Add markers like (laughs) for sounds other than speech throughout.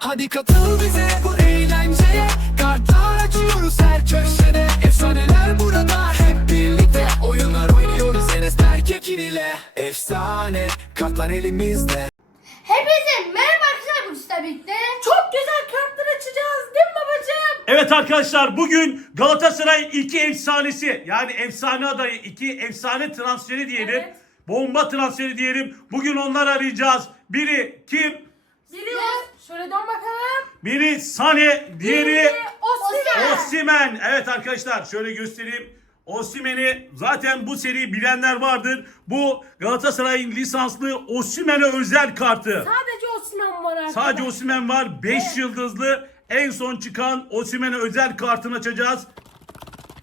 Hadi katıl bize bu eğlenceye Kartlar açıyoruz her köşede Efsaneler burada hep birlikte Oyunlar oynuyoruz Enes Berkek ile Efsane kartlar elimizde Hepinize merhaba arkadaşlar bugün sizlerle birlikte. Çok güzel kartlar açacağız değil mi babacığım? Evet arkadaşlar bugün Galatasaray iki efsanesi yani efsane adayı iki efsane transferi diyelim. Evet. Bomba transferi diyelim. Bugün onlar arayacağız. Biri kim? Geliyoruz. Şöyle dön bakalım. Biri Sane, diğeri Osimhen. Osimen. Evet arkadaşlar şöyle göstereyim. Osimen'i zaten bu seriyi bilenler vardır. Bu Galatasaray'ın lisanslı Osimen'e özel kartı. Sadece Osimhen var arkadaşlar. Sadece Osimen var. 5 yıldızlı en son çıkan Osimen'e özel kartını açacağız.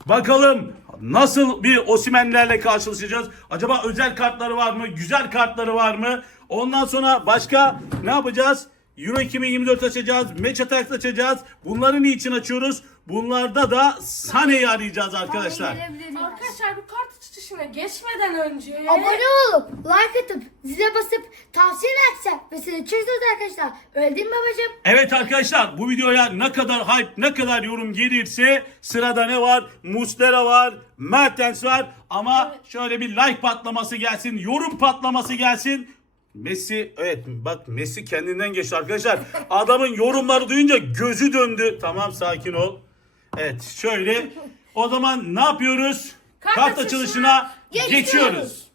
Bakalım nasıl bir Osimen'lerle karşılaşacağız? Acaba özel kartları var mı? Güzel kartları var mı? Ondan sonra başka ne yapacağız? Euro 2024 açacağız. Match Attack açacağız. Bunları niçin açıyoruz? Bunlarda da Sane'yi arayacağız arkadaşlar. Arkadaşlar bu kart açışına geçmeden önce. Abone olup like atıp zile basıp tavsiye açsa ve seni çözüyoruz arkadaşlar. Öyle değil mi babacığım? Evet arkadaşlar bu videoya ne kadar hype ne kadar yorum gelirse sırada ne var? Muslera var, Mertens var ama şöyle bir like patlaması gelsin, yorum patlaması gelsin. Messi evet bak Messi kendinden geçti arkadaşlar. Adamın yorumları duyunca gözü döndü. Tamam sakin ol. Evet şöyle o zaman ne yapıyoruz? Kart Kart, açılışına geçiyoruz. geçiyoruz.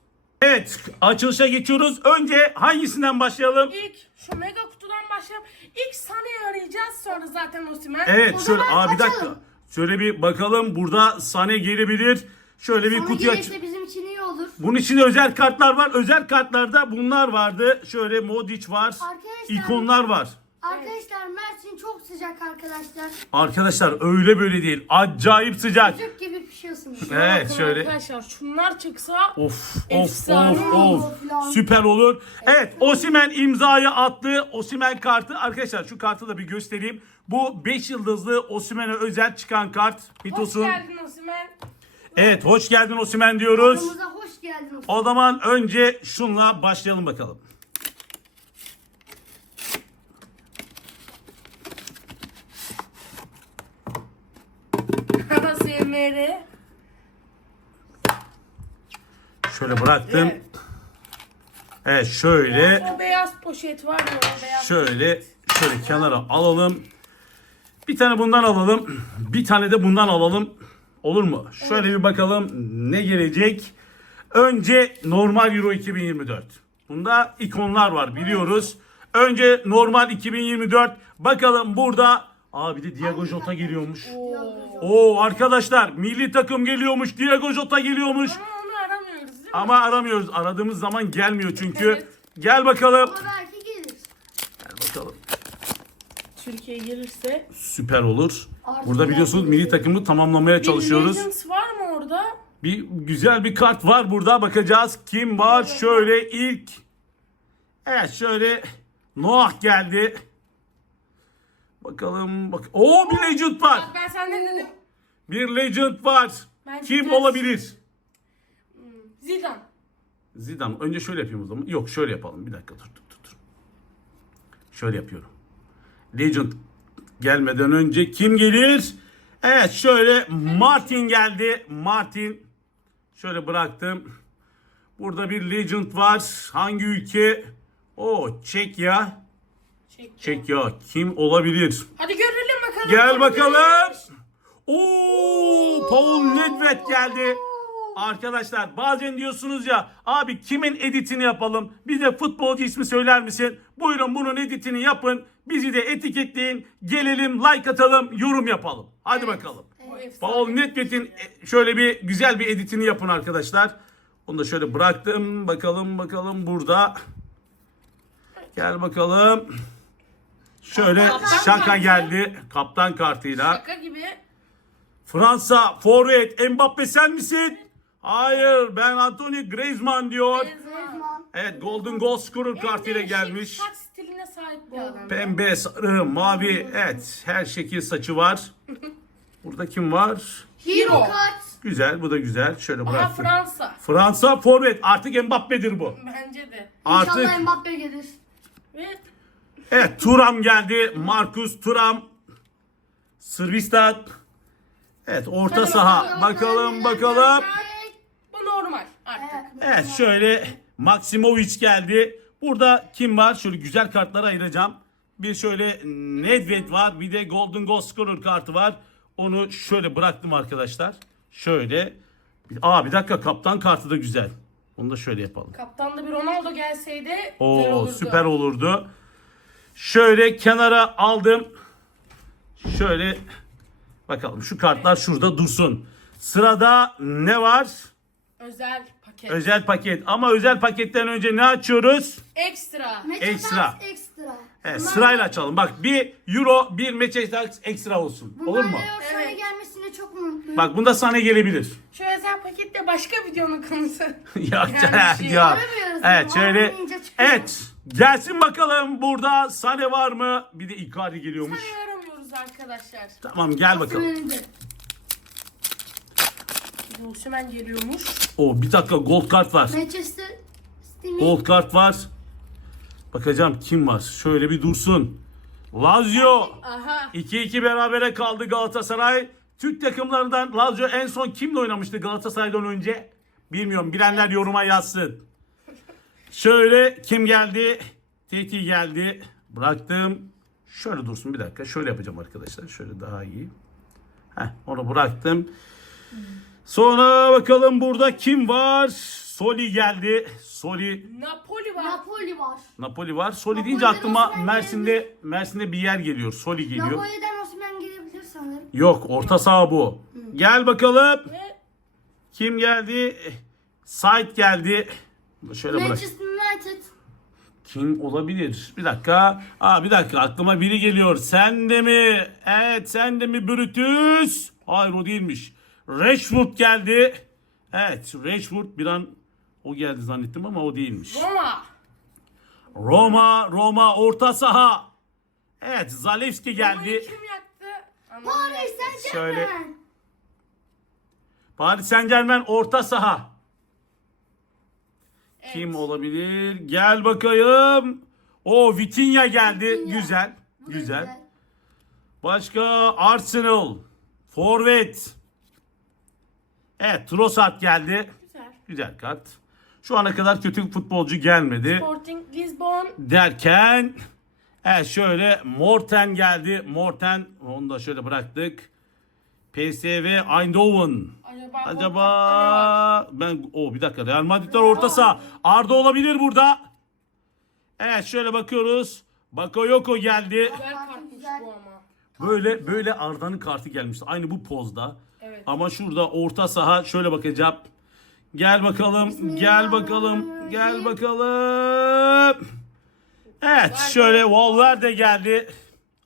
Evet açılışa geçiyoruz. Önce hangisinden başlayalım? İlk şu mega kutudan başlayalım. İlk Sane'yi arayacağız sonra zaten Osimhen. Evet O şöyle aa bir dakika. Şöyle bir bakalım burada Sane gelebilir. Şöyle bir Sana kutuyu aç. bizim için olur. Bunun içinde özel kartlar var. Özel kartlarda bunlar vardı. Şöyle Modric var. Arkadaşlar- ikonlar var. Arkadaşlar Mersin çok sıcak arkadaşlar. Arkadaşlar öyle böyle değil. Acayip sıcak. Çocuk gibi pişiyorsunuz. (laughs) Evet Bakın şöyle. Arkadaşlar şunlar çıksa Of of Efsane of olur of. falan. Süper olur. Evet Osimen imzayı attı. Osimen kartı. Arkadaşlar şu kartı da bir göstereyim. Bu 5 yıldızlı Osimen'e özel çıkan kart. hoş Mitos'un. geldin Osimhen. Evet hoş geldin Osimen diyoruz. Aramıza hoş geldiniz. O zaman önce şunla başlayalım bakalım. Osimhen'i. Şöyle bıraktım. Evet. Evet şöyle O beyaz poşet var ya o beyaz. şöyle şöyle kenara alalım. Bir tane bundan alalım. Bir tane de bundan alalım. Olur mu? Şöyle bir bakalım ne gelecek. Önce normal Euro 2024. Bunda ikonlar var biliyoruz. Önce normal 2024. Bakalım burada. Aa bir de Diego Jota geliyormuş. Oo arkadaşlar milli takım geliyormuş. Diego Jota geliyormuş. Ama onu aramıyoruz değil mi? Ama aramıyoruz. Aradığımız zaman gelmiyor çünkü. Evet. Gel bakalım. Ama belki gelir. Gel bakalım. Türkiye gelirse. Süper olur. Artık Burada biliyorsunuz milli takımı tamamlamaya Bir çalışıyoruz. Legends var mı orada? Bir güzel bir kart var burada. Bakacağız kim var. Şöyle ilk. Evet şöyle Noah geldi. Bakalım bak. Oo bir legend var. Bak ben senden dedim. Bir legend var. Bence Kim ters. olabilir? Zidane. Zidane. Önce şöyle yapayım o zaman. Yok şöyle yapalım. Bir dakika dur dur dur. dur. Şöyle yapıyorum. Legend gelmeden önce kim gelir? Evet şöyle Martin geldi. Martin. Şöyle bıraktım. Burada bir Legend var. Hangi ülke? O Çekya. Çek. Çekya. Kim olabilir? Hadi görelim bakalım. Gel bakalım. Oo, Paul Nedved geldi. Arkadaşlar bazen diyorsunuz ya abi kimin editini yapalım? Bize futbolcu ismi söyler misin? Buyurun bunun editini yapın. Bizi de etiketleyin. Gelelim like atalım yorum yapalım. Hadi bakalım. Paul Nedved'in e, şöyle bir güzel bir editini yapın arkadaşlar. Onu da şöyle bıraktım. Bakalım bakalım burada. Gel bakalım. Şöyle Kaptan şaka kartı. geldi. Kaptan kartıyla. Şaka gibi. Fransa forvet Mbappe sen misin? Hayır ben Anthony Griezmann diyor. Griezmann. Evet Golden Goal Scorer kartıyla gelmiş. Saç stiline sahip bu adam. Pembe, sarı, mavi evet her şekil saçı var. Burada kim var? Hero kart. Güzel bu da güzel. Şöyle Aha bıraktım. Fransa. Fransa forvet artık Mbappe'dir bu. Bence de. Artık İnşallah Mbappe gelir. Ve Evet Turam geldi. Marcus Turam. Sırbistan. Evet orta Hadi saha. bakalım. Bakalım. Bu normal artık. Evet şöyle Maksimovic geldi. Burada kim var? Şöyle güzel kartları ayıracağım. Bir şöyle Nedved var. Bir de Golden Goal Scorer kartı var. Onu şöyle bıraktım arkadaşlar. Şöyle. Aa bir dakika kaptan kartı da güzel. Onu da şöyle yapalım. Kaptanda bir Ronaldo gelseydi güzel Oo olurdu. süper olurdu. Şöyle kenara aldım. Şöyle bakalım şu kartlar şurada dursun. Sırada ne var? Özel paket. Özel paket. Ama özel paketten önce ne açıyoruz? Ekstra. Ekstra. Ekstra. Evet, Bunlar sırayla açalım. Bak bir euro bir Attacks ekstra olsun. Olur Bunlar mu? da sana Evet. gelmesine çok mutluyum. Bak bunda sana gelebilir. Şu özel paket de başka videonun konusu. (laughs) Yok Yani şey ya. aramıyoruz Evet şöyle. çıkıyor. Evet. Gelsin bakalım burada Sane var mı? Bir de Icardi geliyormuş. Hani aramıyoruz arkadaşlar. Tamam gel bakalım. Bir Osimhen geliyormuş. O bir dakika gold kart var. Manchester City'nin Gold kart var. Bakacağım kim var. Şöyle bir dursun. Lazio. Aha. 2-2 berabere kaldı Galatasaray. Türk takımlarından Lazio en son kimle oynamıştı Galatasaray'dan önce? Bilmiyorum. Bilenler yoruma yazsın. Şöyle kim geldi? Teti geldi. Bıraktım. Şöyle dursun bir dakika. Şöyle yapacağım arkadaşlar. Şöyle daha iyi. Heh, onu bıraktım. Sonra bakalım burada kim var? Soli geldi. Soli Napoli var. Napoli var. Napoli var. Soli deyince Napoli'den aklıma Osimhen Mersin'de Mersin'de bir yer geliyor. Soli geliyor. Napoli'den Osimhen gelebilir sanırım. Yok orta saha bu. Gel bakalım. Ve Kim geldi? Said geldi. Şöyle bırak. Manchester United. Kim olabilir? Bir dakika. Aa bir dakika aklıma biri geliyor. Sen de mi? Evet sen de mi Brutus? Hayır o değilmiş. Rashford geldi. Evet Rashford bir an o geldi zannettim ama o değilmiş. Roma. Roma, Roma orta saha. Evet Zalewski geldi. kim Paris yaktı. Saint Şöyle. Germain. Paris Saint Germain orta saha. Evet. Kim olabilir? Gel bakayım. O Vitinha geldi. Vitinha. Güzel. Bu da Güzel. Başka Arsenal. Forvet. Evet Trossard geldi. Güzel. Güzel kart. Şu ana kadar kötü futbolcu gelmedi. Sporting Lisbon. Derken evet şöyle Morten geldi. Morten onu da şöyle bıraktık. PSV Eindhoven. Acaba Acaba ben o bir dakika Real Madrid'ler orta saha. Arda olabilir burada. Evet şöyle bakıyoruz. Bakayoko geldi. Böyle böyle Arda'nın kartı gelmişti. Aynı bu pozda. Evet. Ama şurada orta saha şöyle bakacağım. Gel bakalım. Gel bakalım. Gel bakalım. Evet şöyle Valverde geldi.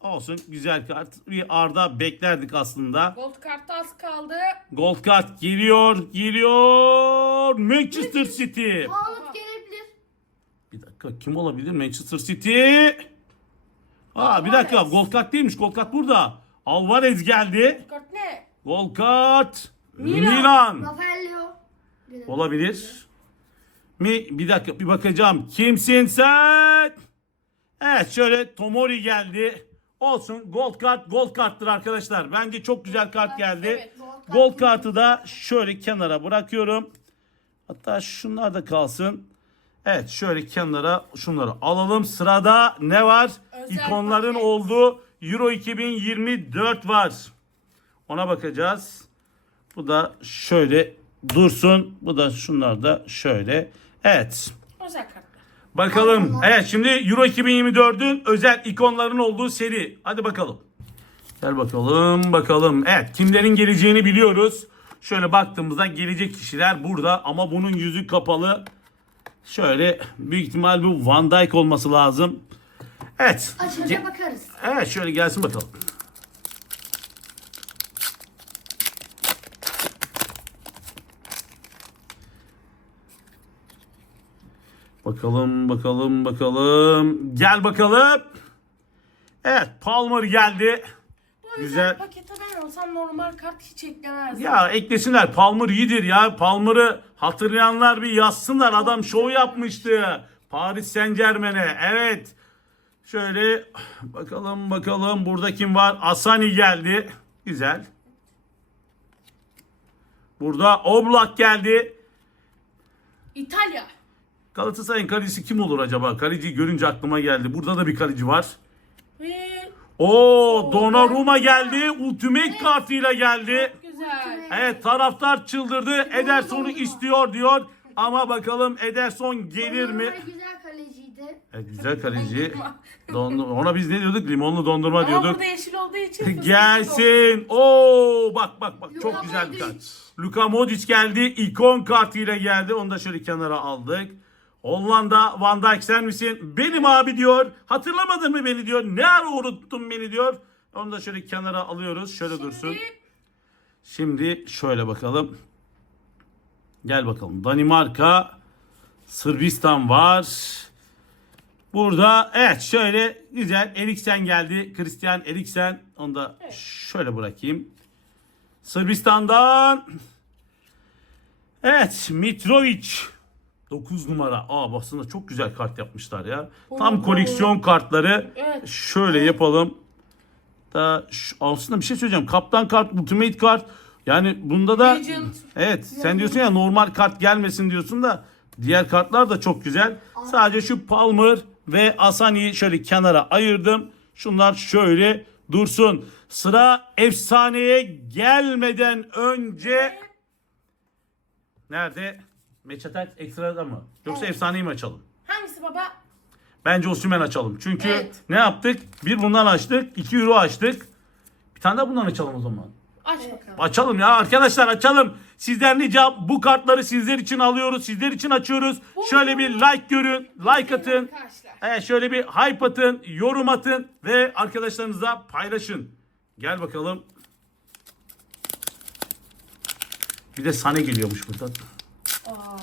Olsun güzel kart. Bir Arda beklerdik aslında. Gold kartı az kaldı. Gold kart geliyor. Geliyor. Manchester City. Haaland gelebilir. Bir dakika kim olabilir? Manchester City. Aa bir dakika gold kart değilmiş. Gold kart burada. Alvarez geldi. Bu kart ne? Gol kart. Milan. Milan. Rafael. Olabilir. Mi? Bir dakika bir bakacağım. Kimsin sen? Evet şöyle Tomori geldi. Olsun. Gold kart gold karttır arkadaşlar. Bence çok güzel kart geldi. Evet. Gold kartı da şöyle kenara bırakıyorum. Hatta şunlar da kalsın. Evet şöyle kenara şunları alalım. Sırada ne var? Özel İkonların paket. olduğu Euro 2024 var. Ona bakacağız. Bu da şöyle dursun. Bu da şunlar da şöyle. Evet. Özel kartlar. Bakalım. Evet şimdi Euro 2024'ün özel ikonların olduğu seri. Hadi bakalım. Gel bakalım bakalım. Evet kimlerin geleceğini biliyoruz. Şöyle baktığımızda gelecek kişiler burada ama bunun yüzü kapalı. Şöyle büyük ihtimal bu Van Dijk olması lazım. Evet. Açınca bakarız. Evet şöyle gelsin bakalım. Bakalım bakalım bakalım. Gel bakalım. Evet Palmer geldi. Bu Güzel. özel pakete ben olsam normal kart hiç eklemezdim. Ya eklesinler. Palmer iyidir ya. Palmer'ı hatırlayanlar bir yazsınlar. Adam şov yapmıştı. Paris Saint Germain'e. Evet. Şöyle bakalım bakalım burada kim var? Asani geldi. Güzel. Burada Oblak geldi. İtalya. Galatasaray'ın kalecisi kim olur acaba? Kaleciyi görünce aklıma geldi. Burada da bir kaleci var. Ve Oo, Donnarumma geldi. Ultimate kartıyla geldi. güzel. Evet taraftar çıldırdı. Ederson'u istiyor diyor. Ama bakalım Ederson gelir mi? Donnarumma güzel kaleciydi. Evet, güzel kaleci. Dondur- Ona biz ne diyorduk? Limonlu dondurma Ama diyorduk. burada yeşil olduğu için fıstıklı (laughs) Gelsin. Oo bak bak bak çok Luka güzel bir Modric. kart. Luka Modric geldi. İkon kartıyla geldi. Onu da şöyle kenara aldık. Hollanda Van Dijk sen misin? Benim abi diyor. Hatırlamadın mı beni diyor. Ne ara unuttun beni diyor. Onu da şöyle kenara alıyoruz. Şöyle dursun. Şimdi Şimdi şöyle bakalım. Gel bakalım. Danimarka, Sırbistan var. Burada evet şöyle güzel Eriksen geldi. Christian Eriksen. Onu da şöyle bırakayım. Sırbistan'dan Evet Mitrovic 9 numara. Aa aslında çok güzel kart yapmışlar ya. Tam Oo. koleksiyon kartları. Evet. Şöyle yapalım. Da şu- aslında bir şey söyleyeceğim. Kaptan kart, ultimate kart. Yani bunda da Legend. Evet, sen diyorsun ya normal kart gelmesin diyorsun da diğer kartlar da çok güzel. Sadece şu Palmer ve Asani'yi şöyle kenara ayırdım. Şunlar şöyle dursun. Sıra efsaneye gelmeden önce nerede? Match Attack ekstrada mı? Yoksa efsaneyi mi açalım? hangisi baba? Bence Osimhen açalım. Çünkü Evet. ne yaptık? Bir bundan açtık. 2 euro açtık. Bir tane de bundan açalım o zaman. Aç bakalım. Açalım ya arkadaşlar açalım. Sizden ricam bu kartları sizler için alıyoruz. Sizler için açıyoruz. Şöyle bir like görün. Like atın. Arkadaşlar. Evet şöyle bir hype atın. Yorum atın. Ve arkadaşlarınızla paylaşın. Gel bakalım. Bir de Sane geliyormuş burada. Aa,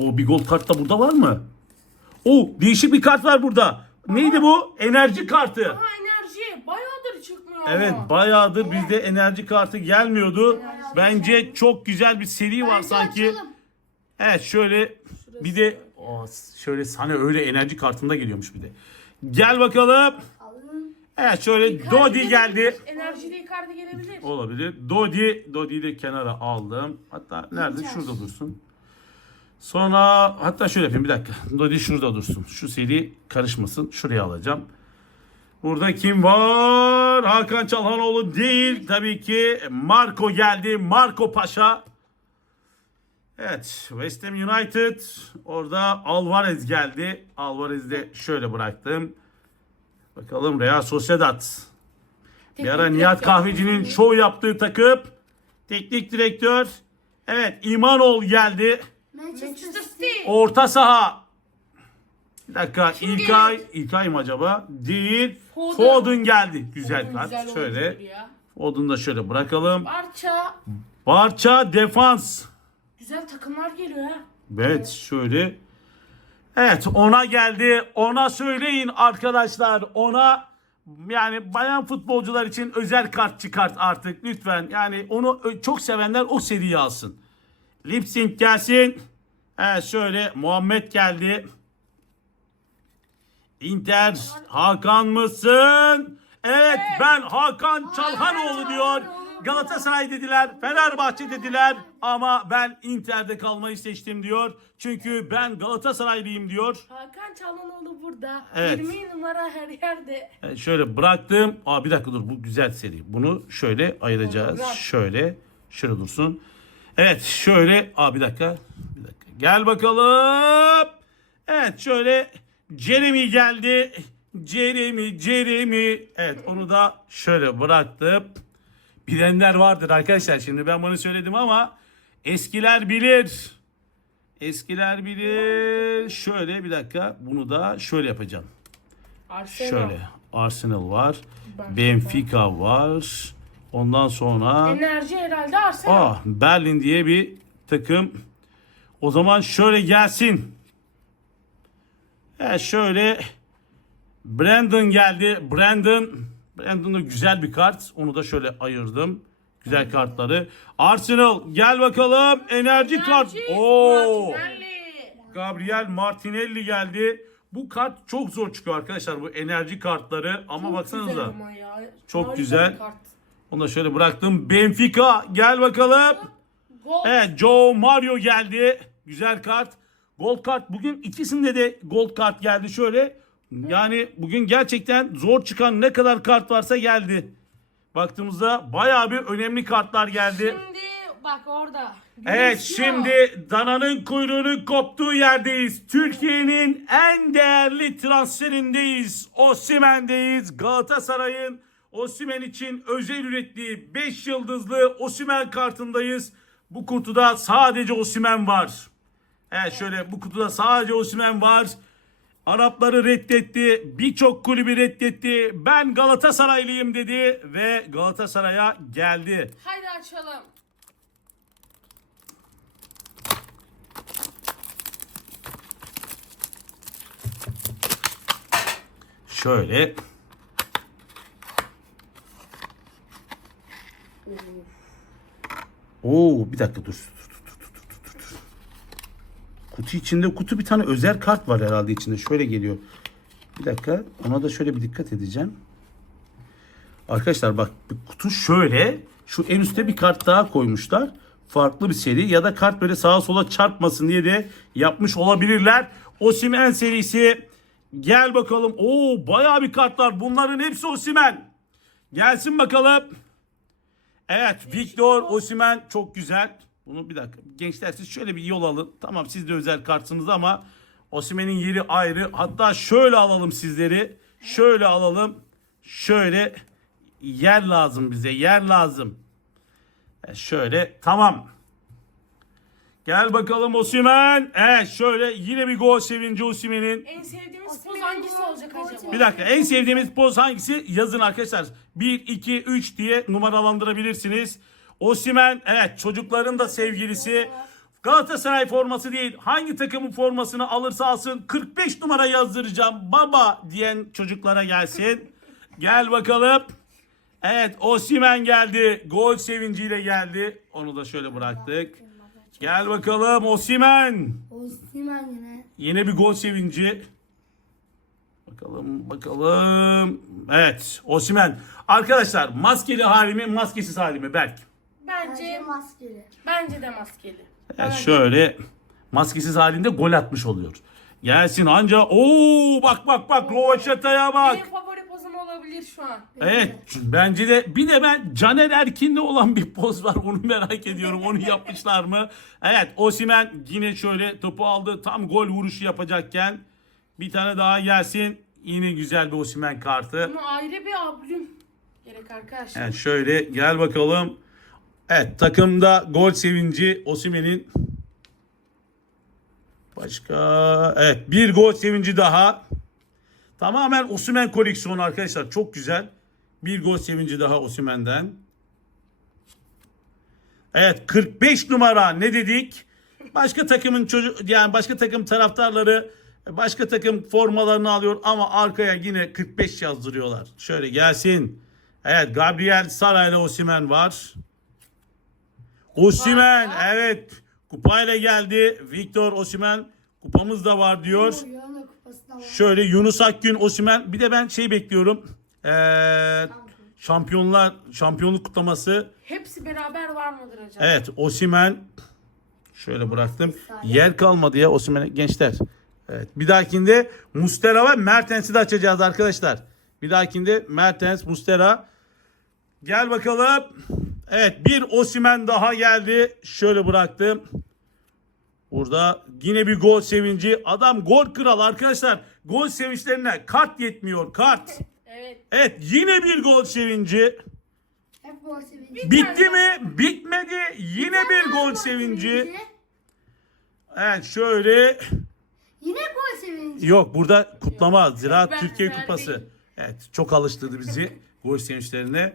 O bir gold kart da burada var mı? O değişik bir kart var burada. Neydi bu? Enerji kartı. Aha enerji. Bayağıdır çıkmıyor Evet ama. bayağıdır bizde enerji kartı gelmiyordu. Bence çok güzel bir seri var Bence sanki. açalım. Evet şöyle bir de Aa, şöyle sana öyle enerji kartında geliyormuş bir de. Gel bakalım. Evet şöyle Dodi geldi. Enerjili Icardi gelebilir. Olabilir. Dodi, Dodi'yi de kenara aldım. Hatta nerede? Şurada dursun. Sonra hatta şöyle yapayım bir dakika. Dodi şurada dursun. Şu seri karışmasın. Şuraya alacağım. Burada kim var? Hakan Çalhanoğlu değil. Tabii ki Marco geldi. Marco Paşa. Evet. West Ham United. Orada Alvarez geldi. Alvarez'i de şöyle bıraktım. Bakalım Real Sociedad. Bir ara Nihat. Kahveci'nin şov yaptığı takım. Teknik direktör. Evet İmanol geldi. Manchester City. Orta saha. Bir dakika Kim İlkay. geldi? İlkay mı acaba? Değil. Foden, Foden. geldi. Güzel Foden kart. güzel şöyle. oyuncudur ya. Foden'u da şöyle bırakalım. Barça. Barça defans. Güzel takımlar geliyor ha. Evet şöyle. Evet ona geldi. Ona söyleyin arkadaşlar. Ona yani bayan futbolcular için özel kart çıkart artık lütfen. Yani onu ö- çok sevenler o seriyi alsın. Lipsing gelsin. Evet şöyle Muhammed geldi. Inter Hakan mısın? Evet ben Hakan Çalhanoğlu diyor. Galatasaray dediler, Fenerbahçe dediler ama ben Inter'de kalmayı seçtim diyor. Çünkü ben Galatasaraylıyım diyor. Hakan Çalhanoğlu burada. Evet. 20 numara her yerde. Evet, şöyle bıraktım. Aa bir dakika dur bu güzel seri. Bunu şöyle ayıracağız. Şöyle. Şöyle dursun. Evet şöyle. Aa bir dakika. Bir dakika. Gel bakalım. Evet şöyle. Jeremy geldi. Jeremy, Jeremy. Evet onu da şöyle bıraktım. Bilenler vardır arkadaşlar. Şimdi ben bunu söyledim ama eskiler bilir. Eskiler bilir. Şöyle bir dakika. Bunu da şöyle yapacağım. Arsenal. Şöyle Arsenal var. Benfica. Benfica var. Ondan sonra Enerji herhalde Arsenal. Aa, Berlin diye bir takım. O zaman şöyle gelsin. Evet şöyle Brandon geldi. Brandon Brandon da güzel bir kart. Onu da şöyle ayırdım. Güzel kartları. Arsenal gel bakalım. Enerji kart. Enerji. Oo. Martinelli. Gabriel Martinelli geldi. Bu kart çok zor çıkıyor arkadaşlar bu enerji kartları ama Güzel baksanıza. ama ya. Çok Harika güzel. bir kart. Onu da şöyle bıraktım. Benfica gel bakalım. Gol. Evet Joe Mario geldi. Güzel kart. Gold kart bugün ikisinde de gold kart geldi şöyle. Yani bugün gerçekten zor çıkan ne kadar kart varsa geldi. Baktığımızda bayağı bir önemli kartlar geldi. Şimdi bak orada. Evet şimdi dananın kuyruğunun koptuğu yerdeyiz. Türkiye'nin en değerli transferindeyiz. Osimen'deyiz. Galatasaray'ın Osimen için özel ürettiği 5 yıldızlı Osimen kartındayız. Bu kutuda sadece Osimen var. Evet şöyle bu kutuda sadece Osimen var. Arapları reddetti. Birçok kulübü reddetti. Ben Galatasaraylıyım dedi ve Galatasaray'a geldi. Haydi açalım. Şöyle. Oo bir dakika dur. Dur, dur, dur, dur, dur. Kutu içinde kutu bir tane özel kart var herhalde içinde. Şöyle geliyor. Bir dakika ona da şöyle bir dikkat edeceğim. Arkadaşlar bak kutu şöyle. Şu en üstte bir kart daha koymuşlar. Farklı bir seri ya da kart böyle sağa sola çarpmasın diye de yapmış olabilirler. Osimen serisi gel bakalım. Oo bayağı bir kartlar. Bunların hepsi Osimen. Gelsin bakalım. Evet Victor Osimen çok güzel. Bunu bir dakika. Gençler siz şöyle bir yol alın. Tamam siz de özel kartsınız ama Osimen'in yeri ayrı. Hatta şöyle alalım sizleri. Şöyle alalım. Şöyle yer lazım bize. Yer lazım. Şöyle tamam. Gel bakalım Osimen. Evet şöyle yine bir gol sevinci Osimen'in. En sevdiğimiz poz hangisi olacak acaba? Bir dakika en sevdiğimiz poz hangisi? Yazın arkadaşlar. 1, 2, 3 diye numaralandırabilirsiniz. Osimen evet çocukların da sevgilisi. Galatasaray forması değil hangi takımın formasını alırsa alsın 45 numara yazdıracağım baba diyen çocuklara gelsin. (laughs) Gel bakalım. Evet Osimen geldi. Gol sevinciyle geldi. Onu da şöyle bıraktık. Gel bakalım Osimen. Osimhen yine. Yine bir gol sevinci. Bakalım bakalım. Evet Osimen. Arkadaşlar maskeli hali mi maskesiz hali mi Berk? Bence Bence maskeli. bence de maskeli. Bence- şöyle maskesiz halinde gol atmış oluyor. Gelsin anca ooo bak bak bak Rovaşata'ya bak. Benim olabilir şu an. Evet bence de bir de ben Caner Erkin'de olan bir poz var onu merak ediyorum onu yapmışlar mı? Evet Osimen yine şöyle topu aldı tam gol vuruşu yapacakken bir tane daha gelsin. Yine güzel bir Osimen kartı. Ama ayrı bir ablüm gerek arkadaşlar. Evet şöyle gel bakalım. Evet takımda gol sevinci Osimen'in başka evet bir gol sevinci daha. Tamamen Osimen koleksiyonu arkadaşlar çok güzel. Bir gol sevinci daha Osimen'den. Evet 45 numara ne dedik? Başka takımın çocuk yani başka takım taraftarları başka takım formalarını alıyor ama arkaya yine 45 yazdırıyorlar. Şöyle gelsin. Evet Gabriel Saray'la Osimen var. Osimen evet kupayla geldi. Victor Osimen kupamız da var diyor. Şöyle Yunus Akgün Osimen bir de ben şey bekliyorum. Ee, şampiyonlar şampiyonluk kutlaması. Hepsi beraber var mıdır acaba? Evet Osimen şöyle bıraktım. Yer kalmadı ya Osimen'e gençler. Evet bir dahakinde Mustera ve Mertens'i de açacağız arkadaşlar. Bir dahakinde Mertens, Mustera. Gel bakalım. Evet bir Osimen daha geldi. Şöyle bıraktım. Burada yine bir gol sevinci. Adam gol kral arkadaşlar. Gol sevinçlerine kart yetmiyor kart. Evet. Evet yine bir gol sevinci. Hep gol sevinci. Bitti mi? Bitmedi. Yine bir gol sevinci. Evet şöyle. Yine gol sevinci. Yok burada kutlama. Ziraat Ben Türkiye güzel Kupası. değil. Evet çok alıştırdı bizi (laughs) gol sevinçlerine.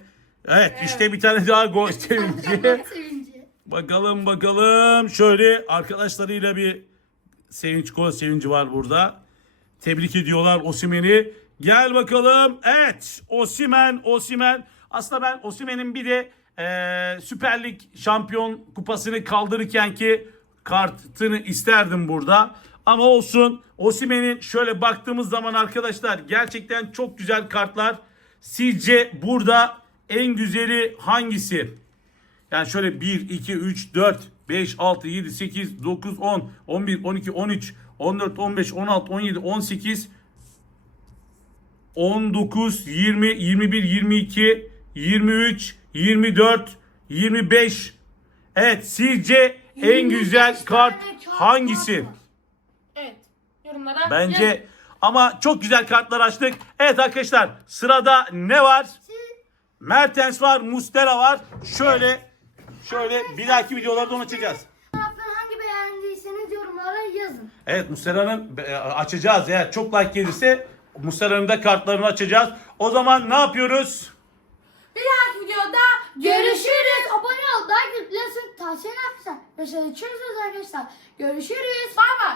Evet işte bir tane daha gol sevinci. Gol sevinci. Bakalım bakalım. Şöyle arkadaşlarıyla bir sevinç gol sevinci var burada. Tebrik ediyorlar Osimen'i. Gel bakalım. Evet Osimen Osimen. Aslında ben Osimen'in bir de eee Süper Lig şampiyon kupasını kaldırırken ki kartını isterdim burada. Ama olsun. Osimen'in şöyle baktığımız zaman arkadaşlar gerçekten çok güzel kartlar. Sizce burada en güzeli hangisi? Yani şöyle 1, 2, 3, 4, 5, 6, 7, 8, 9, 10, 11, 12, 13, 14, 15, 16, 17, 18, 19, 20, 21, 22, 23, 24, 25. Evet sizce en 25 güzel kart hangisi? Evet. Yorumlara. Bence ama çok güzel kartlar açtık. Evet arkadaşlar sırada ne var? Mertens var, Mustera var. Şöyle şöyle bir dahaki videolarda onu açacağız. Taraftan hangi beğendiyseniz yorumlara yazın. Evet Mustera'nın e, açacağız. Eğer çok like gelirse Mustera'nın da kartlarını açacağız. O zaman ne yapıyoruz? Bir dahaki videoda Görüşürüz. Abone ol, like, tıklasın, tavsiye ne yapsan. Mesela içiyoruz arkadaşlar. Görüşürüz. Bay bay.